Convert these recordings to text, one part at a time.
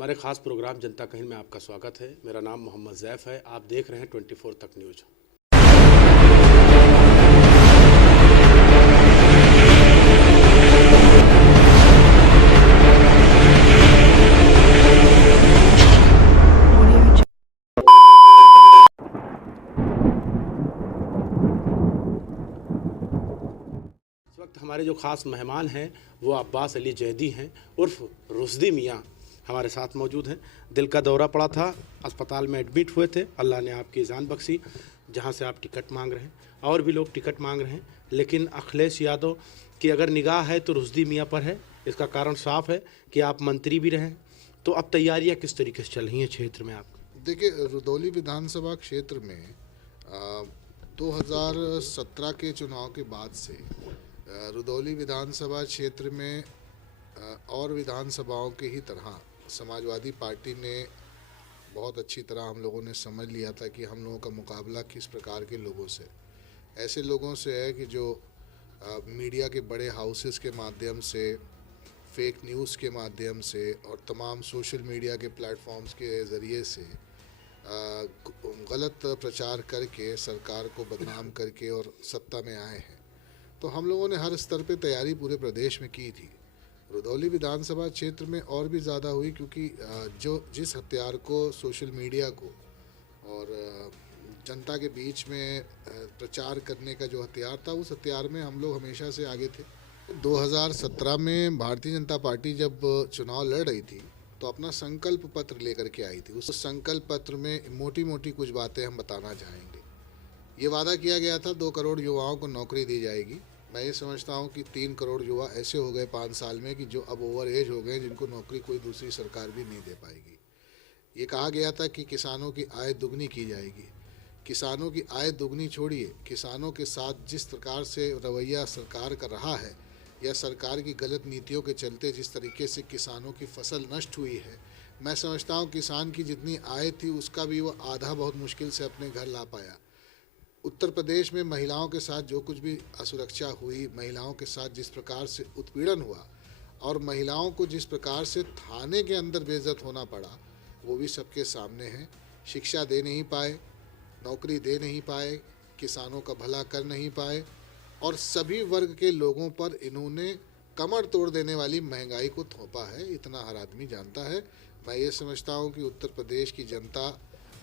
हमारे खास प्रोग्राम जनता कहिल में आपका स्वागत है। मेरा नाम मोहम्मद ज़ैफ़ है। आप देख रहे हैं 24 तक न्यूज़। इस वक्त हमारे जो खास मेहमान हैं वो अब्बास अली जैदी हैं उर्फ रुश्दी मियाँ हमारे साथ मौजूद हैं। दिल का दौरा पड़ा था, अस्पताल में एडमिट हुए थे। अल्लाह ने आपकी जान बख्शी। जहां से आप टिकट मांग रहे हैं और भी लोग टिकट मांग रहे हैं, लेकिन अखिलेश यादव की अगर निगाह है तो रुश्दी मियाँ पर है। इसका कारण साफ है कि आप मंत्री भी रहे। तो अब तैयारियां किस तरीके से चल रही हैं क्षेत्र में आपकी? देखिए, रुदौली विधानसभा क्षेत्र में 2017 के चुनाव के बाद से रुदौली विधानसभा क्षेत्र में और विधानसभाओं के ही तरह समाजवादी पार्टी ने बहुत अच्छी तरह हम लोगों ने समझ लिया था कि हम लोगों का मुकाबला किस प्रकार के लोगों से, ऐसे लोगों से है कि जो मीडिया के बड़े हाउसेस के माध्यम से, फेक न्यूज़ के माध्यम से और तमाम सोशल मीडिया के प्लेटफॉर्म्स के ज़रिए से गलत प्रचार करके सरकार को बदनाम करके और सत्ता में आए हैं। तो हम लोगों ने हर स्तर पे तैयारी पूरे प्रदेश में की थी। रुदौली विधानसभा क्षेत्र में और भी ज़्यादा हुई, क्योंकि जिस हथियार को सोशल मीडिया को और जनता के बीच में प्रचार करने का जो हथियार था, उस हथियार में हम लोग हमेशा से आगे थे। 2017 में भारतीय जनता पार्टी जब चुनाव लड़ रही थी तो अपना संकल्प पत्र लेकर के आई थी। उस संकल्प पत्र में मोटी मोटी कुछ बातें हम बताना चाहेंगे। ये वादा किया गया था 2 करोड़ युवाओं को नौकरी दी जाएगी। मैं ये समझता हूँ कि 3 करोड़ युवा ऐसे हो गए 5 साल में कि जो अब ओवर एज हो गए, जिनको नौकरी कोई दूसरी सरकार भी नहीं दे पाएगी। ये कहा गया था कि किसानों की आय दुगनी की जाएगी। किसानों की आय दुगनी छोड़िए, किसानों के साथ जिस प्रकार से रवैया सरकार का रहा है या सरकार की गलत नीतियों के चलते जिस तरीके से किसानों की फसल नष्ट हुई है, मैं समझता हूँ किसान की जितनी आय थी उसका भी वो आधा बहुत मुश्किल से अपने घर ला पाया। उत्तर प्रदेश में महिलाओं के साथ जो कुछ भी असुरक्षा हुई, महिलाओं के साथ जिस प्रकार से उत्पीड़न हुआ और महिलाओं को जिस प्रकार से थाने के अंदर बेइज्जत होना पड़ा, वो भी सबके सामने है। शिक्षा दे नहीं पाए, नौकरी दे नहीं पाए, किसानों का भला कर नहीं पाए और सभी वर्ग के लोगों पर इन्होंने कमर तोड़ देने वाली महंगाई को थोपा है। इतना हर आदमी जानता है। मैं ये समझता हूँ कि उत्तर प्रदेश की जनता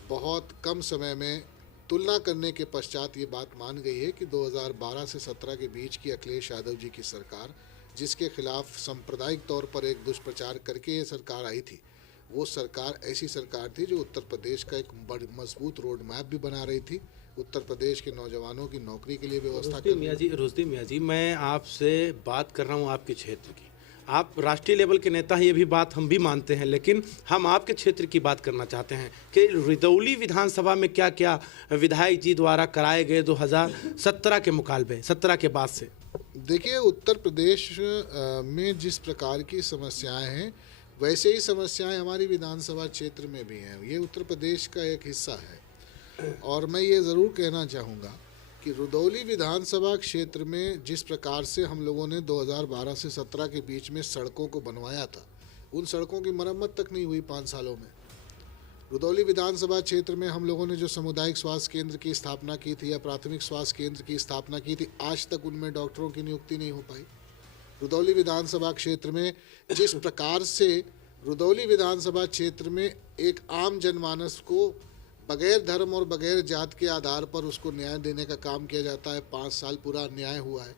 बहुत कम समय में तुलना करने के पश्चात ये बात मान गई है कि 2012 से 17 के बीच की अखिलेश यादव जी की सरकार, जिसके खिलाफ सांप्रदायिक तौर पर एक दुष्प्रचार करके ये सरकार आई थी, वो सरकार ऐसी सरकार थी जो उत्तर प्रदेश का एक बड़ी मजबूत रोड मैप भी बना रही थी। उत्तर प्रदेश के नौजवानों की नौकरी के लिए व्यवस्था कर रही थी। रुश्दी मियाँ जी, मैं आपसे बात कर रहा हूँ आपके क्षेत्र की। आप राष्ट्रीय लेवल के नेता हैं, ये भी बात हम भी मानते हैं, लेकिन हम आपके क्षेत्र की बात करना चाहते हैं कि रुदौली विधानसभा में क्या क्या विधायक जी द्वारा कराए गए 2017 के मुकाबले 17 के बाद से? देखिए, उत्तर प्रदेश में जिस प्रकार की समस्याएं हैं वैसे ही समस्याएं हमारी विधानसभा क्षेत्र में भी हैं। ये उत्तर प्रदेश का एक हिस्सा है और मैं ये ज़रूर कहना चाहूँगा कि रुदौली विधानसभा क्षेत्र में जिस प्रकार से हम लोगों ने 2012 से 17 के बीच में सड़कों को बनवाया था, उन सड़कों की मरम्मत तक नहीं हुई 5 सालों में। रुदौली विधानसभा क्षेत्र में हम लोगों ने जो सामुदायिक स्वास्थ्य केंद्र की स्थापना की थी या प्राथमिक स्वास्थ्य केंद्र की स्थापना की थी, आज तक उनमें डॉक्टरों की नियुक्ति नहीं हो पाई। रुदौली विधानसभा क्षेत्र में जिस प्रकार से रुदौली विधानसभा क्षेत्र में एक आम जनमानस को बगैर धर्म और बगैर जात के आधार पर उसको न्याय देने का काम किया जाता है, 5 साल पूरा अन्याय हुआ है।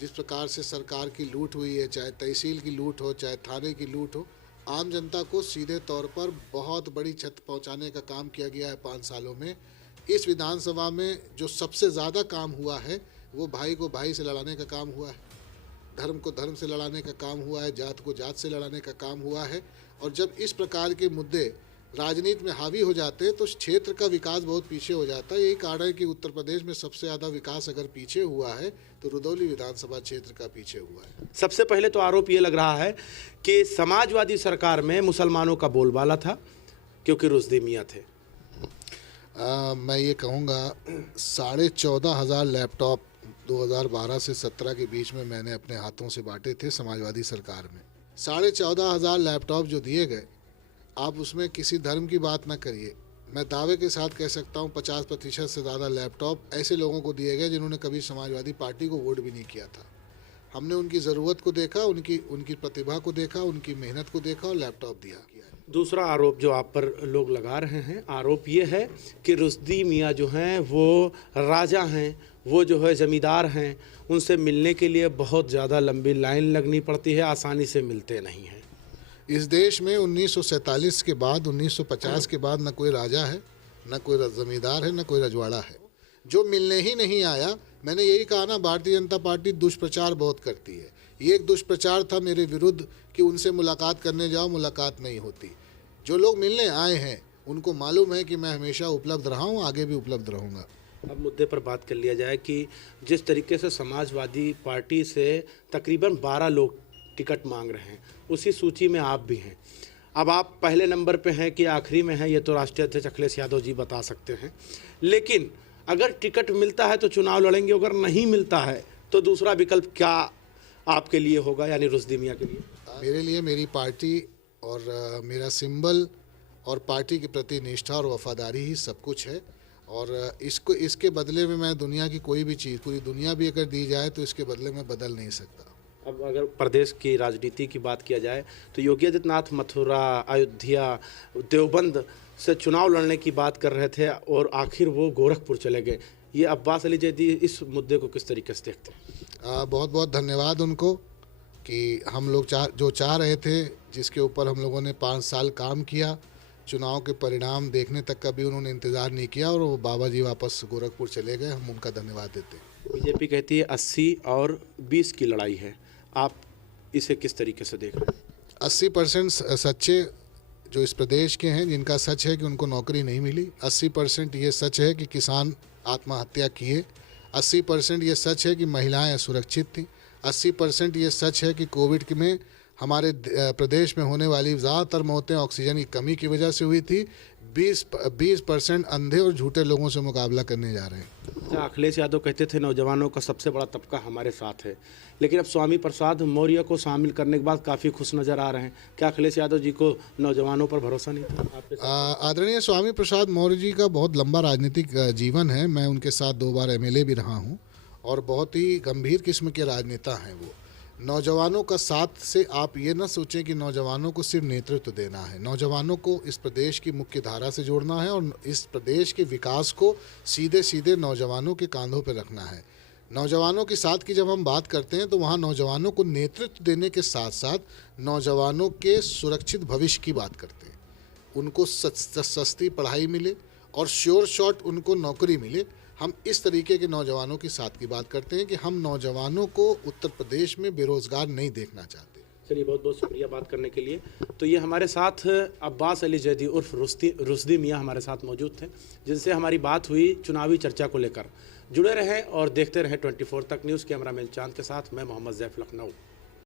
जिस प्रकार से सरकार की लूट हुई है, चाहे तहसील की लूट हो, चाहे थाने की लूट हो, आम जनता को सीधे तौर पर बहुत बड़ी क्षति पहुंचाने का काम किया गया है 5 सालों में। इस विधानसभा में जो सबसे ज़्यादा काम हुआ है वो भाई को भाई से लड़ाने का काम हुआ है, धर्म को धर्म से लड़ाने का काम हुआ है, जात को जात से लड़ाने का काम हुआ है। और जब इस प्रकार के मुद्दे राजनीति में हावी हो जाते हैं तो क्षेत्र का विकास बहुत पीछे हो जाता है। यही कारण है कि उत्तर प्रदेश में सबसे ज़्यादा विकास अगर पीछे हुआ है तो रुदौली विधानसभा क्षेत्र का पीछे हुआ है। सबसे पहले तो आरोप ये लग रहा है कि समाजवादी सरकार में मुसलमानों का बोलबाला था, क्योंकि रुश्दी मियाँ थे। मैं ये कहूँगा 14,500 लैपटॉप 2012 से 17 के बीच में मैंने अपने हाथों से बांटे थे समाजवादी सरकार में। 14,500 लैपटॉप जो दिए गए आप उसमें किसी धर्म की बात ना करिए। मैं दावे के साथ कह सकता हूँ 50% से ज़्यादा लैपटॉप ऐसे लोगों को दिए गए जिन्होंने कभी समाजवादी पार्टी को वोट भी नहीं किया था। हमने उनकी ज़रूरत को देखा, उनकी प्रतिभा को देखा, उनकी मेहनत को देखा और लैपटॉप दिया। दूसरा आरोप जो आप पर लोग लगा रहे हैं, आरोप ये है कि रुश्दी मियाँ जो हैं वो राजा हैं, वो जो है ज़मींदार हैं, उनसे मिलने के लिए बहुत ज़्यादा लंबी लाइन लगनी पड़ती है, आसानी से मिलते नहीं हैं। इस देश में 1947 के बाद 1950 के बाद न कोई राजा है, न कोई ज़मींदार है, न कोई रजवाड़ा है जो मिलने ही नहीं आया। मैंने यही कहा ना, भारतीय जनता पार्टी दुष्प्रचार बहुत करती है। ये एक दुष्प्रचार था मेरे विरुद्ध कि उनसे मुलाकात करने जाओ, मुलाकात नहीं होती। जो लोग मिलने आए हैं उनको मालूम है कि मैं हमेशा उपलब्ध रहा हूँ, आगे भी उपलब्ध रहूँगा। अब मुद्दे पर बात कर लिया जाए कि जिस तरीके से समाजवादी पार्टी से तकरीबन 12 लोग टिकट मांग रहे हैं, उसी सूची में आप भी हैं। अब आप पहले नंबर पे हैं कि आखिरी में हैं, ये तो राष्ट्रीय अध्यक्ष अखिलेश यादव जी बता सकते हैं। लेकिन अगर टिकट मिलता है तो चुनाव लड़ेंगे, अगर नहीं मिलता है तो दूसरा विकल्प क्या आपके लिए होगा, यानी रुश्दी मियाँ के लिए? मेरे लिए मेरी पार्टी और मेरा सिंबल और पार्टी के प्रति निष्ठा और वफादारी ही सब कुछ है। और इसके बदले में मैं दुनिया की कोई भी चीज़, पूरी दुनिया भी अगर दी जाए तो इसके बदले में बदल नहीं सकता। अब अगर प्रदेश की राजनीति की बात किया जाए तो योगी आदित्यनाथ मथुरा, अयोध्या, देवबंद से चुनाव लड़ने की बात कर रहे थे और आखिर वो गोरखपुर चले गए। ये अब्बास अली जैदी इस मुद्दे को किस तरीके से देखते हैं? बहुत बहुत धन्यवाद उनको कि हम लोग जो चाह रहे थे, जिसके ऊपर हम लोगों ने 5 साल काम किया, चुनाव के परिणाम देखने तक का भी उन्होंने इंतज़ार नहीं किया और वो बाबा जी वापस गोरखपुर चले गए। हम उनका धन्यवाद देते हैं। बीजेपी कहती है 80 और 20 की लड़ाई है, आप इसे किस तरीके से देख रहे हैं? 80% सच्चे जो इस प्रदेश के हैं, जिनका सच है कि उनको नौकरी नहीं मिली। 80% ये सच है कि किसान आत्महत्या किए। 80% ये सच है कि महिलाएं असुरक्षित थीं। 80% ये सच है कि कोविड में हमारे प्रदेश में होने वाली ज़्यादातर मौतें ऑक्सीजन की कमी की वजह से हुई थी। 20% अंधे और झूठे लोगों से मुकाबला करने जा रहे हैं। अच्छा, अखिलेश यादव कहते थे नौजवानों का सबसे बड़ा तबका हमारे साथ है, लेकिन अब स्वामी प्रसाद मौर्य को शामिल करने के बाद काफ़ी खुश नज़र आ रहे हैं। क्या अखिलेश यादव जी को नौजवानों पर भरोसा नहीं था? आदरणीय स्वामी प्रसाद मौर्य जी का बहुत लंबा राजनीतिक जीवन है। मैं उनके साथ 2 बार MLA भी रहा हूँ और बहुत ही गंभीर किस्म के राजनेता हैं वो। नौजवानों का साथ से आप ये ना सोचें कि नौजवानों को सिर्फ नेतृत्व देना है। नौजवानों को इस प्रदेश की मुख्य धारा से जोड़ना है और इस प्रदेश के विकास को सीधे सीधे नौजवानों के कांधों पर रखना है। नौजवानों के साथ की जब हम बात करते हैं तो वहाँ नौजवानों को नेतृत्व देने के साथ साथ नौजवानों के सुरक्षित भविष्य की बात करते हैं। उनको सस्ती पढ़ाई मिले और श्योर शॉट उनको नौकरी मिले। हम इस तरीके के नौजवानों के साथ की बात करते हैं कि हम नौजवानों को उत्तर प्रदेश में बेरोजगार नहीं देखना चाहते। चलिए, बहुत बहुत शुक्रिया बात करने के लिए। तो ये हमारे साथ अब्बास अली जैदी उर्फ रुश्दी मियाँ हमारे साथ मौजूद थे, जिनसे हमारी बात हुई चुनावी चर्चा को लेकर। जुड़े रहें और देखते रहें 24 तक न्यूज़। कैमरामैन चांद के साथ मैं मोहम्मद जैफ, लखनऊ।